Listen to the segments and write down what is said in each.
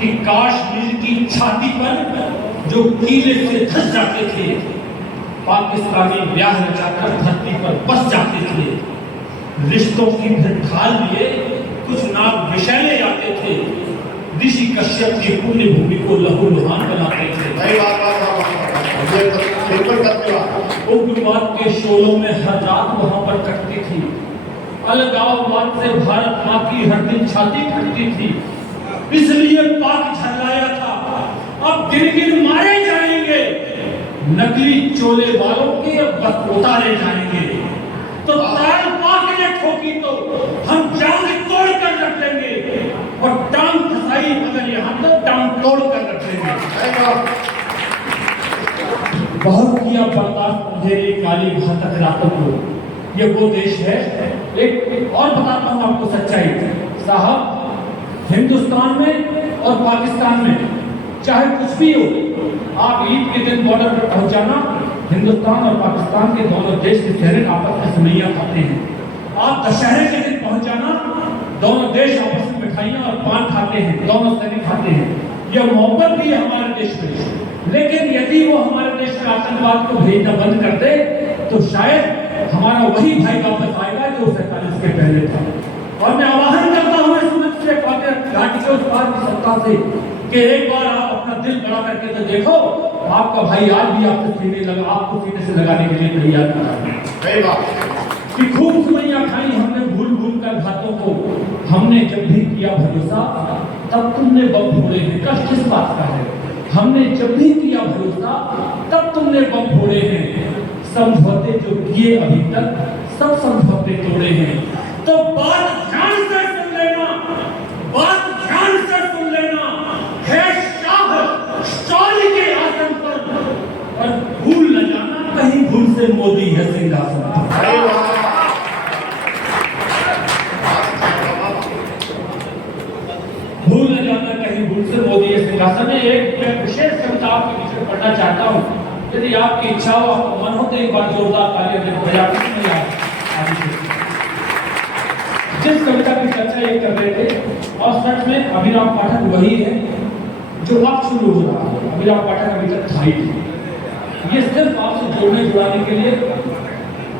कि कश्मीर की छाती पर जो कीले से धस जाते थे, पाकिस्तानी ब्याह रचाकर धरती पर बस जाते थे। रिश्तों की फिर ढाल लिए कुछ नाग विषैले आते थे, ऋषि कश्यप की पुण्य भूमि को लहूलुहान बनाते थे। उग्रवाद के शोलों में हर रात वहां पर कटती थी, अलगाववाद से भारत मां की हर दिन छाती फटती थी। इसलिए पाक झल्लाया था, अब गिर गिर मारे जाएंगे, नकली चोले वालों के अब बस उतारे जाएंगे। तो ताल पाक ने ठोकी तो हम जांग तोड़ कर रख लेंगे, और टांग फसाई अगर यहाँ तो टांग तोड़ कर रख लेंगे। बहुत किया बर्दाश्त अंधेरी काली घातक रातों को, ये वो देश है। एक और बताता हूँ आपको सच्चाई साहब, हिंदुस्तान में और पाकिस्तान में चाहे कुछ भी हो, आप ईद के दिन बॉर्डर पर पहुंच जाना, हिंदुस्तान और पाकिस्तान के दोनों देश के सैनिक आपस में सेवइयां खाते हैं। आप दशहरे के दिन पहुंच जाना, दोनों देश आपस में मिठाइयां और पान खाते हैं, दोनों सैनिक खाते हैं। यह मोहब्बत भी है हमारे देश में। लेकिन यदि वो हमारे देश में आतंकवाद को भेजना बंद कर दे तो शायद हमारा वही भाई वापस आएगा जो 47 के पहले था। और मैं आह्वान करता हूँ इस मंच से घाटी के उस पार की सत्ता से कि एक बार आप अपना दिल बड़ा करके तो देखो, आपका भाई आज भी आपसे सीने लगा, आपको सीने से लगाने के लिए तैयार कि खूब सुमैया खाई हमने भूल भूल कर घातों को, हमने जब भी किया भरोसा तब तुमने बम फोड़े हैं। कष्ट किस बात का है? हमने जब भी किया भरोसा तब तुमने बम फोड़े हैं। समझौते जो किए अभी तक सब समझौते तोड़े हैं। तो बात ध्यान से सुन लेना, बात ध्यान से सुन लेना, है शाह स्टॉल के आसन पर, और भूल न जाना कहीं भूल से मोदी है सिंहासन पर। भूल न जाना कहीं भूल से मोदी है सिंहासन में। एक विशेष कविता आपके बीच में पढ़ना चाहता हूँ, यदि आपकी इच्छा हो, आपको मन हो तो एक बार जोरदार तालियां बजाकर जिस कविता की चर्चा ये कर रहे थे, और सच में अभिराम पाठक वही है जो अब शुरू हो रहा है। अभिराम पाठक अभी तक था ही नहीं। ये सिर्फ आपसे जोड़ने जुड़ाने के लिए,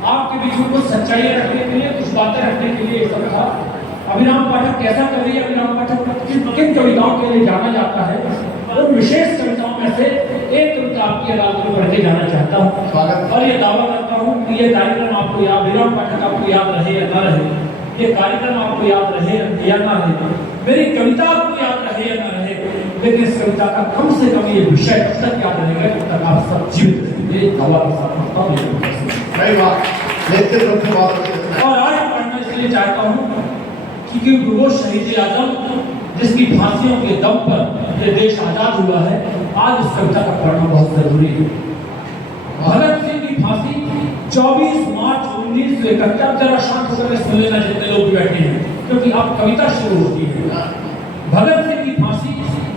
आपके बीच में कुछ सच्चाई रखने के लिए, कुछ बातें रखने के लिए सब था। अभिराम पाठक कैसा कर रही है, अभिराम पाठक किन कविताओं के लिए जाना जाता है, उन विशेष कविताओं में से एक कविता आपकी अदालत में पढ़ के जाना चाहता हूँ। और ये दावा करता हूँ कि ये कार्यक्रम आपको याद, अभिराम पाठक आपको याद रहे या न रहे, ये कार्यक्रम आपको याद रहे या ना रहे, मेरी कविता आपको याद रहे या ना रहे, लेकिन इस कविता का कम से कम ये विषय तब तक याद रहेगा जब तक आप सब जीवित रहेंगे। दावा के साथ करता हूँ। और आज पढ़ना इसलिए चाहता हूँ क्योंकि वो शहीद आजम जिसकी फांसियों के दम पर ये देश आजाद हुआ है, आज उस कविता का पढ़ना बहुत जरूरी है। भगत सिंह की फांसी 24 मार्च 1971। जरा शांत होकर सुन लेना जितने लोग बैठे हैं, क्योंकि अब कविता शुरू होती है। भगत सिंह की फांसी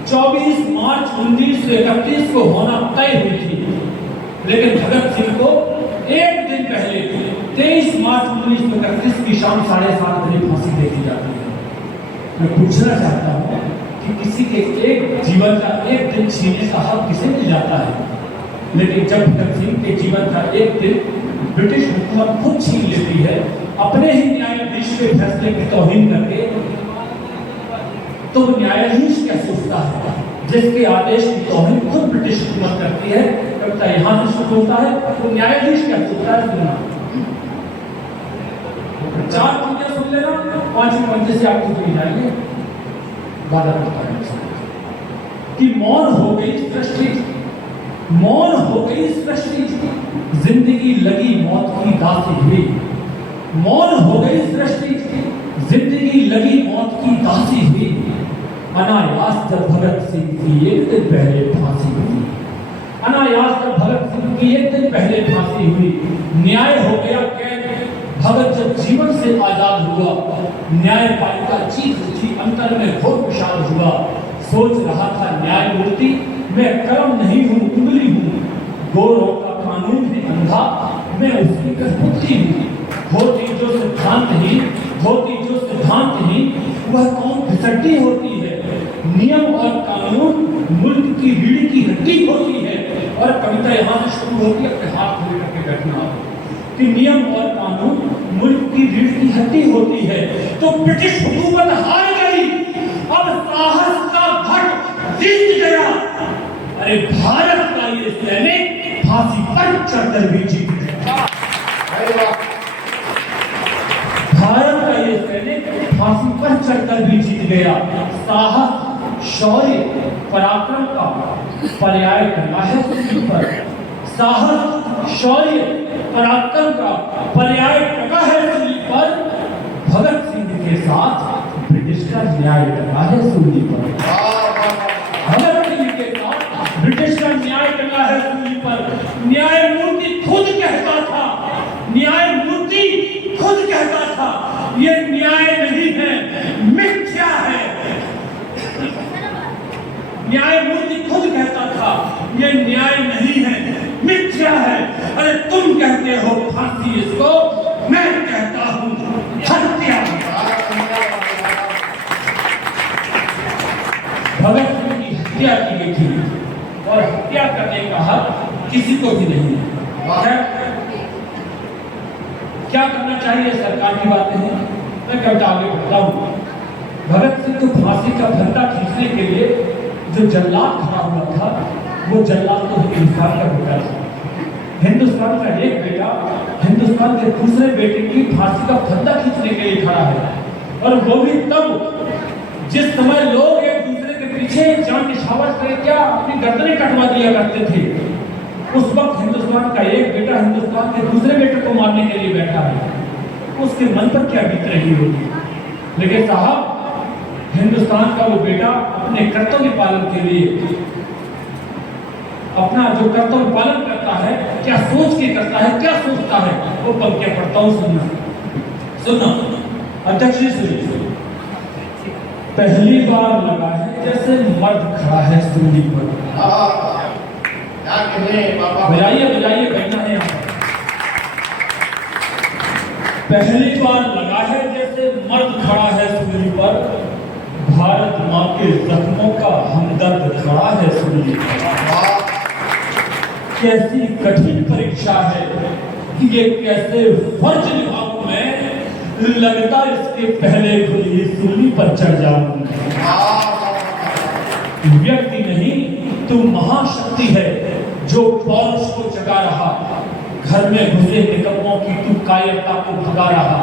24 मार्च 1931 को होना तय हुई थी, लेकिन भगत सिंह को एक दिन पहले 23 मार्च 1931 की शाम 7:30 बजे फांसी दे दी जाती है। मैं पूछना चाहता हूँ कि किसी के एक जीवन का एक दिन छीनने का हक किसे मिल जाता है, लेकिन जब भगत सिंह के जीवन का एक दिन ब्रिटिश हुकूमत खुद छीन लेती है अपने ही न्यायाधीश के फैसले की तौहीन करके, तो न्यायाधीश क्या सोचता है जिसके आदेश की तौहीन खुद ब्रिटिश हुकूमत करती है। कविता यहाँ से शुरू होता है, तो न्यायाधीश क्या सोचता है सुनना। 4 पंक्तियां सुन लेना, 5वीं पंक्ति से आपको सुनी जाएंगे। वादा करता है कि मौन हो गई सृष्टि, मौन हो गई सृष्टि, जिंदगी लगी मौत की दासी हुई। मौन हो गई सृष्टि, जिंदगी लगी मौत की दासी हुई। अनायास जब भगत सिंह की एक दिन पहले फांसी हुई, अनायास जब भगत सिंह की एक दिन पहले फांसी हुई। न्याय हो गया कैद, भगत जब जीवन से आजाद हुआ। न्यायपालिका चीख उठी, अंतर में घोर विषाद हुआ। सोच रहा था न्यायमूर्ति, मैं कलम नहीं हूँ उंगली हूँ। गौरव का कानून है अंधा, मैं उसकी कठपुतली हूँ। होती जो सिद्धांत ही वह कौन फिसड्डी होती है। नियम और कानून रीढ़ की हड्डी होती है। और कविता यहाँ से शुरू होती है, अपने हाथ खोल करके बैठना कि नियम और कानून मुल्क की रीढ़ की हड्डी होती है। तो ब्रिटिश हुकूमत हार गई, अब साहस का भट जीत गया। अरे भारत का ये सैनिक फांसी पर चढ़कर भी जीत गया। भारत का ये सैनिक फांसी पर चढ़कर भी जीत गया। साहस, शौर्य, पराक्रम का पर्याय करना है सूली पर। साहस, शौर्य, पराक्रम का पर्याय टका है सूली पर। भगत सिंह के साथ ब्रिटिश का न्याय टका है सूली पर। भगत सिंह के साथ ब्रिटिश का न्याय टका है सूली पर। न्यायमूर्ति खुद कहता था, न्यायमूर्ति खुद कहता था, ये न्याय नहीं है, मिथ्या है। न्यायमूर्ति खुद कहता था, ये न्याय नहीं है, मिथ्या है। अरे तुम कहते हो फांसी इसको, मैं कहता हूं हत्या। भगत सिंह की हत्या की गई थी और हत्या करने का हक किसी को भी नहीं है। क्या करना चाहिए, सरकार की बातें हैं, मैं कविता आगे बढ़ता हूं। भगत सिंह को फांसी का फंदा खींचने के लिए जो जल्लाद खड़ा हुआ था, वो जल्लाद तो हिंदुस्तान का बेटा था। हिंदुस्तान का एक बेटा हिंदुस्तान के दूसरे बेटे की फांसी का फंदा खींचने के लिए खड़ा है। और वो भी तब जिस समय लोग एक दूसरे के पीछे जान निछावर से क्या अपनी गर्दनें कटवा दिया करते थे, उस वक्त हिंदुस्तान का एक बेटा हिंदुस्तान के दूसरे बेटे को मारने के लिए बैठा है। उसके मन पर क्या बीत रही होगी। लेकिन साहब, हिंदुस्तान का वो बेटा अपने कर्तव्य पालन के लिए अपना जो कर्तव्य पालन करता है, क्या सोच के करता है, क्या सोचता है, वो पंक्तियां पढ़ता हूं, सुनना। अध्यक्ष जी सुनिए। पहली बार लगा है जैसे मर्द खड़ा है सूली पर। बजाइए बजाइए, बैठना है यहाँ पर। पहली बार लगा है जैसे मर्द खड़ा है सूली पर। भारत माँ के जख्मों का हमदर्द खड़ा है सूली पर। कैसी कठिन परीक्षा है कि ये कैसे फर्ज निभाऊं मैं, लगता इसके पहले खुली सूली पर चढ़ जाऊं। व्यक्ति नहीं, तू महाशक्ति है जो पौरुष को जगा रहा, घर में घुसे निकम्मों की तू कायरता को भगा रहा।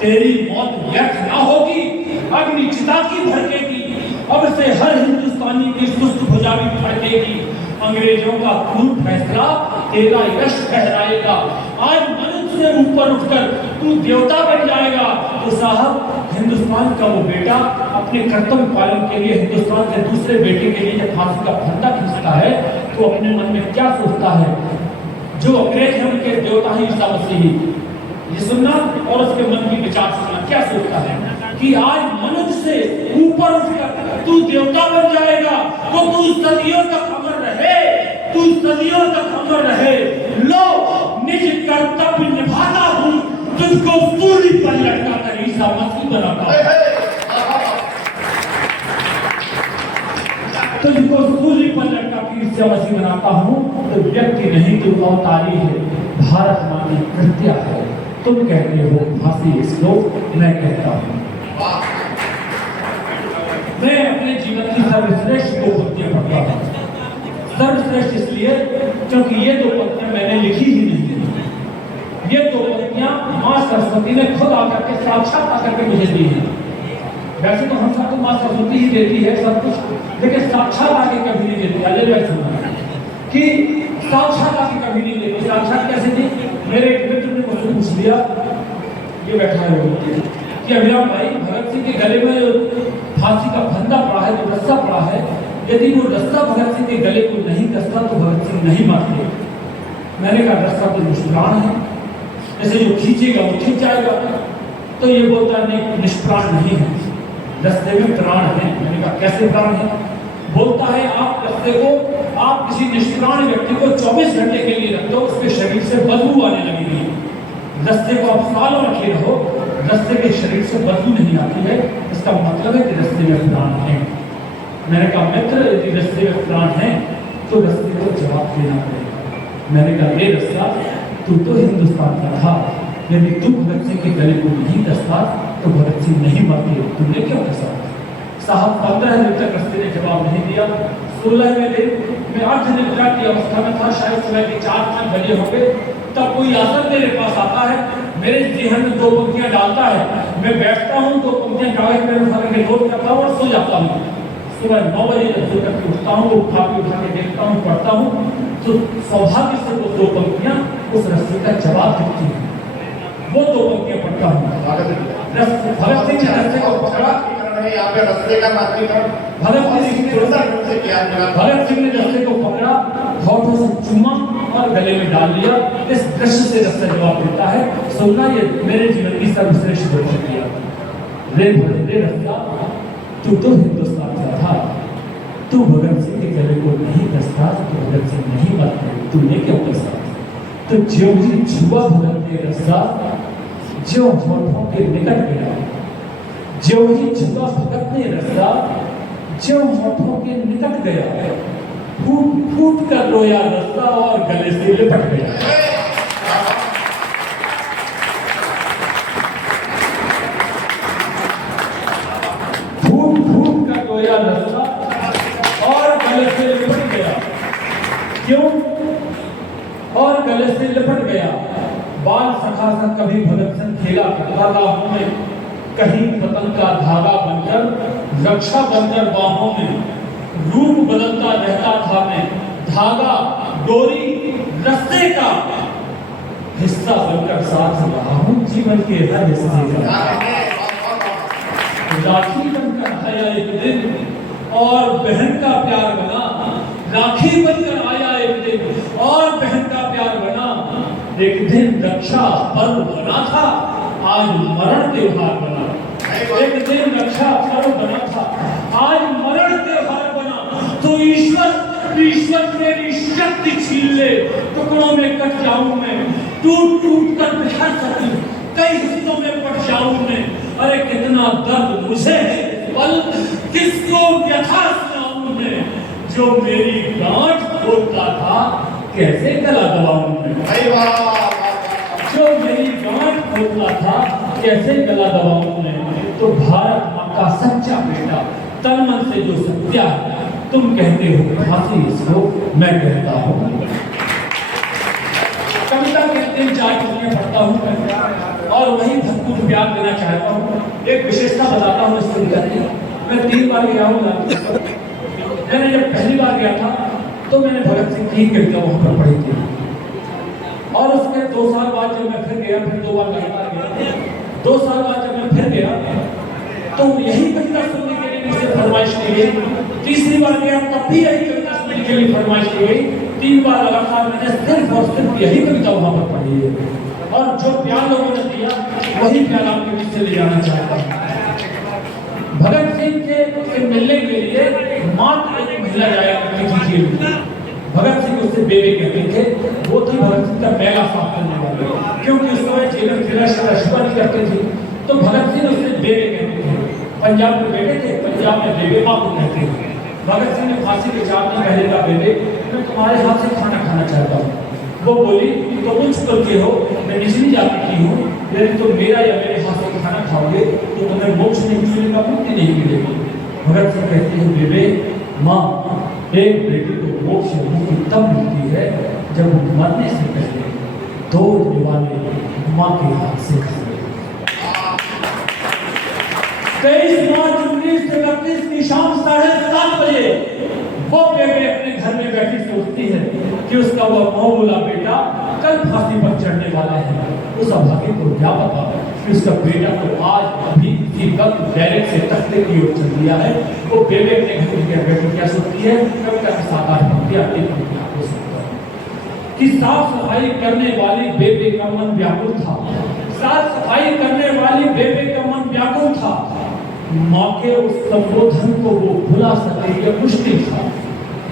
तेरी मौत व्यर्थ ना होगी, अग्नि चिता की भड़केगी। अब से हर हिंदुस्तानी की सुस्त भुजा भी फड़केगी। अंग्रेजों का क्रूर फैसला तेरा यश फहराएगा। आज मनुष्य से ऊपर उठकर तू देवता बन जाएगा। तो साहब, हिंदुस्तान का वो बेटा अपने कर्तव्य पालन के लिए हिंदुस्तान के दूसरे बेटे के लिए जब फांसी का फंदा खींचता है, तो अपने मन में क्या सोचता है। जो अंग्रेज है उनके देवता ही ईसा मसीह। ये सुनना और उसके मन की विचार सुनना, क्या सोचता है कि आज मनुष्य से ऊपर उठकर तू देवता बन जाएगा, तो तू सदियों तक अमर रहे, तू सदियों तक अमर रहे। लो, निज कर्तव्य निभाता हूं, तुझको सूली पर लटका कर ईसा मसीह बनाता हूं। तुझको सूली पर लटका कर ईसा मसीह बनाता हूं। तो व्यक्ति नहीं, तू अवतारी है, भारत मां की कृत्या है। तुम कहते हो फांसी इसको, मैं कहता हूं। मैं अपने जीवन की सर्वश्रेष्ठ दो पंक्तियां पढ़ता हूं। सर्वश्रेष्ठ इसलिए क्योंकि ये दो पंक्तियां मैंने लिखी ही नहीं है। ये दो पंक्तियां मां सरस्वती ने खुद आकर के साक्षात आकर के मुझे दी है। वैसे तो हम सबको मां सरस्वती ही देती है सब कुछ, लेकिन साक्षात आके कभी नहीं देती। अजय भाई सुना कि साक्षात आके कभी नहीं देती। साक्षात कैसे दी? मेरे एक मित्र ने मुझसे पूछ लिया, ये बैठा है वो, कि अभिराम भाई, भगत सिंह के गले में फांसी का फंदा पड़ा है, जो रस्सा पड़ा है, यदि वो रस्सा भगत सिंह के गले को नहीं कसता तो भगत सिंह नहीं मारते। मैंने कहा रस्सा तो निष्प्राण है, जैसे जो खींचेगा वो खींच जाएगा। तो ये बोलता नहीं, निष्प्राण नहीं है, रस्ते में प्राण है। मैंने कहा कैसे प्राण है? बोलता है आप रस्ते को, आप किसी निष्प्राण व्यक्ति को 24 घंटे के लिए रख दो, उसके शरीर से बदबू आने लगेगी। रस्ते को आप सालों रखे रहो, रस्ते के शरीर से बदबू नहीं आती है। इसका मतलब है कि रस्ते में प्राण है। मैंने कहा मित्र, यदि रस्ते में प्राण है तो रस्ते को जवाब देना पड़ेगा। मैंने कहा ये रस्ता तू तो हिंदुस्तान का था, यदि तू भगत सिंह के गले को नहीं कसता तो भगत सिंह नहीं मरते, तुमने क्यों कसा? साहब 15 दिन तक रस्ते ने जवाब नहीं दिया। 16वें दिन मैं अर्धनिद्रा की अवस्था में था, शायद सुबह के 4-5 बजे हो गए, तब कोई आकर मेरे पास आता है, मेरे जेहन में 2 पंक्तियां डालता है, मैं बैठता हूँ, 2 पंक्तियां कागज में उठा के नोट करता हूँ और सो जाता हूँ। सुबह 9 बजे रसोई करके उठता हूँ, उठा के देखता हूँ, पढ़ता हूँ, तो सौभाग्य से वो 2 पंक्तियां उस रस्ते का जवाब देती हैं। वो 2 पंक्तियां पढ़ता हूँ। भगत सिंह ने रस्ते को पकड़ा, यहाँ पे रस्ते का माध्यम भगत सिंह ने रस्ते को पकड़ा, होठों से चूमा और गले में डाल लिया। इस दृश्य से रस्ता जवाब देता है। सुनना, ये मेरे जीवन की सर्वश्रेष्ठ दृश्य रे रस्ता, तू तो हिंदुस्तान का था, तू भगत सिंह के गले को नहीं कसता तो भगत सिंह नहीं मरते, तूने क्यों कसा? तो ज्यों ही छुआ भगत ने रस्ता, ज्यों होठों के निकट गया, ज्यों ही छुआ भगत ने रस्ता, ज्यों होठों के निकट गया, फूट फूट कर रोया रस्ता और गले से लिपट गया। फूट फूट कर रोया रस्ता और गले से लिपट गया। क्यों? और गले से लिपट गया। बाल सखा सा कभी भगत सिंह खेला करता राहों में, कहीं पतंग का धागा बनकर रक्षा बनकर बाहों में, रूप बदलता रहता था मैं, धागा डोरी रस्ते का हिस्सा बनकर साथ रहा हूं जीवन के हर हिस्से का। राखी बनकर आया एक दिन और बहन का प्यार बना, राखी बनकर आया एक दिन और बहन का प्यार बना। एक दिन रक्षा पर्व बना था, आज मरण त्योहार बना। एक दिन रक्षा पर्व बना था, आज मरण त्योहार बना। तो ईश्वर मेरी शक्ति छीन ले, टुकड़ों में कट जाऊं मैं, टूट टूट कर बिखर सकूं, कई हिस्सों में पट जाऊं मैं। अरे कितना दर्द मुझे है पल, किसको व्यथा सुनाऊं मैं। जो मेरी गांठ खोलता था कैसे गला दबाऊं मैं। जो मेरी गांठ खोलता था कैसे गला दबाऊं मैं। तो भारत माँ का सच्चा बेटा, तन मन से जो सत्या है, तुम कहते हो फांसी इसको, मैं कहता हूँ। कविता के 3-4 पंक्तियां पढ़ता हूँ और वही भरपूर प्यार देना चाहता हूँ। एक विशेषता बताता हूँ इस कविता की। मैं 3 बार गया हूँ। मैंने जब पहली बार गया था तो मैंने भगत सिंह की कविता वहाँ पर पढ़ी थी, और उसके 2 साल बाद जब मैं फिर गया, फिर 2 बार लगातार गया, 2 साल बाद जब मैं फिर गया तो यही कविता सुनने के लिए मुझसे फरमाइश की गई। तीसरी बार गया तब भी यही कविता सुनने के लिए फरमाइश की गई। 3 बार लगातार मैंने सिर्फ और सिर्फ यही कविता वहाँ पर पढ़ी है, और जो प्यार लोगों ने दिया वही प्यार आपके बीच से ले जाना चाहता हूँ। भगत सिंह से मिलने के लिए मात्र एक महिला जाया करती थी जेल में। भगत सिंह उससे बेबे कहते थे, वो थी भगत सिंह का बैगा साफ करने वाले, क्योंकि उस समय जेल में शिवा नहीं करते थे, तो भगत सिंह उससे बेबे कहते थे। पंजाब में बेटे थे, पंजाब में बेबे माँ को कहते थे। भगत सिंह ने फांसी के 4 दिन पहले का, बेबे मैं तुम्हारे हाथ से खाना खाना चाहता हूँ। वो बोली, तो कुछ करके हो, मैं निचली जाति की हूँ, यदि तुम मेरा या मेरे हाथ से खाना खाओगे तो तुम्हें मोक्ष नहीं मिलेगा, मुक्ति नहीं मिलेगी। भगत सिंह कहते हैं, बेबे माँ, एक बेटी को मोक्ष मुक्ति तब मिलती है जब वो मरने से पहले 2 दीवाने माँ के हाथ से खाए। 23 मार्च 1931 की शाम 7:30 बजे वो बेबे अपने घर में बैठी सोचती है कि उसका वो बहुला बेटा कल फांसी पर चढ़ने वाला है। उस अभागे को क्या पता कि उसका बेटा तो आज अभी इसी वक्त डायरेक्ट से तख्ते की ओर चल दिया है। वो बेबे अपने घर में बैठी क्या सोचती है, कविता की 7-8 पंक्तियां आपको सुनता हूं कि साफ सफाई करने वाली बेबे का मन व्याकुल था। साफ सफाई करने वाली बेबे का मन व्याकुल था। माँ के उस संबोधन को वो भुला सके यह मुश्किल था।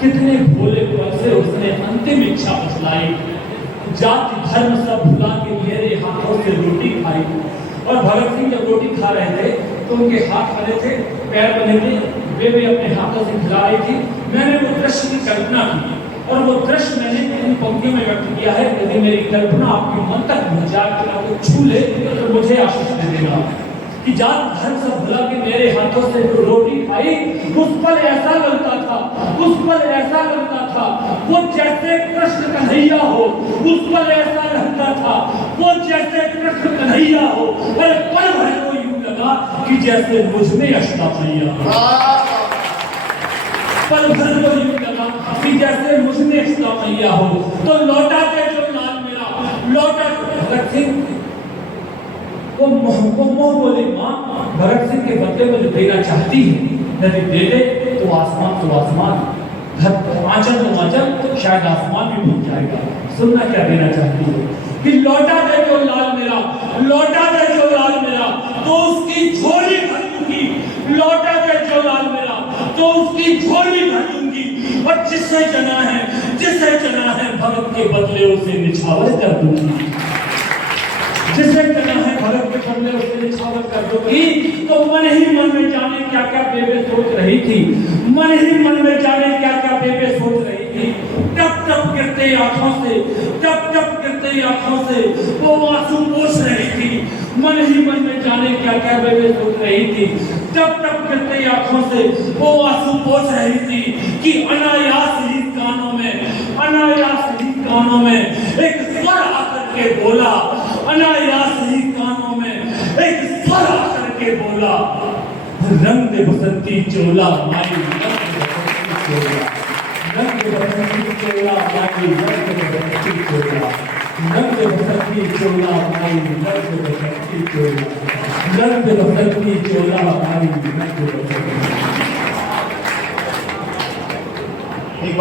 कितने भोलेपन से उसने अंतिम इच्छा बतलाई, जाति धर्म सब भुला के मेरे हाथों से रोटी खाई। और भगत सिंह जब रोटी खा रहे थे तो उनके हाथ बने थे, पैर बने थे, बेबी अपने हाथों से खिला रही थी। मैंने वो दृश्य की कल्पना की और वो दृश्य मैंने इन पंक्तियों में व्यक्त किया है। यदि मेरी कल्पना आपके मन तक पहुंच जाए, आपको छू ले, तो मुझे आशीष दे देना कि जात धर्म सब भुला के मेरे हाथों से रोटी खाई। उस पल ऐसा लगता था, उस पल ऐसा लगता था वो जैसे कृष्ण कन्हैया हो। उस पल ऐसा लगता था वो जैसे कृष्ण कन्हैया हो। और पल भर को यूं लगा कि जैसे मुझ में अष्टभैया हो। पल भर को यूं लगा कि जैसे मुझ में अष्टभैया हो। तो लौटा के जो लाल मेरा लौटा भगत सिंह वो मोह बोले, माँ भगत सिंह के बदले में जो देना चाहती है यदि दे दे तो आसमान, आंचल तो आंचल, शायद आसमान भी मिल जाएगा। सुनना क्या देना चाहती है कि लौटा दे जो लाल मेरा, लौटा दे जो लाल मेरा, तो उसकी झोली भर दूंगी। लौटा दे जो लाल मेरा, तो उसकी झोली भर दूंगी। और जिसे जना है भगत के बदले उसे निछावर कर दूंगी। जिसे जना है भगत के बदले उसे निछावर कर दूंगी। तो मन ही मन में जाने क्या क्या बेबे सोच रही थी। मन ही मन में जाने क्या क्या बेबे सोच रही थी। टप टप गिरते आंखों से, टप टप गिरते आंखों से वो आंसू पोंछ रही थी। मन ही मन में जाने क्या क्या बेबे सोच रही थी। टप टप गिरते आंखों से वो आंसू पोंछ रही थी कि अनायास ही कानों में एक स्वर आकर के बोला। अनायास ही कानों में एक स्वर आकर के बोला, रंग दे बसंती चोला माई, रंग दे बसंती चोला माई, रंग दे बसंती चोला, रंग दे बसंती चोला माई, रंग दे बसंती चोला, रंग दे बसंती चोला माई, रंग दे बसंती। एक बात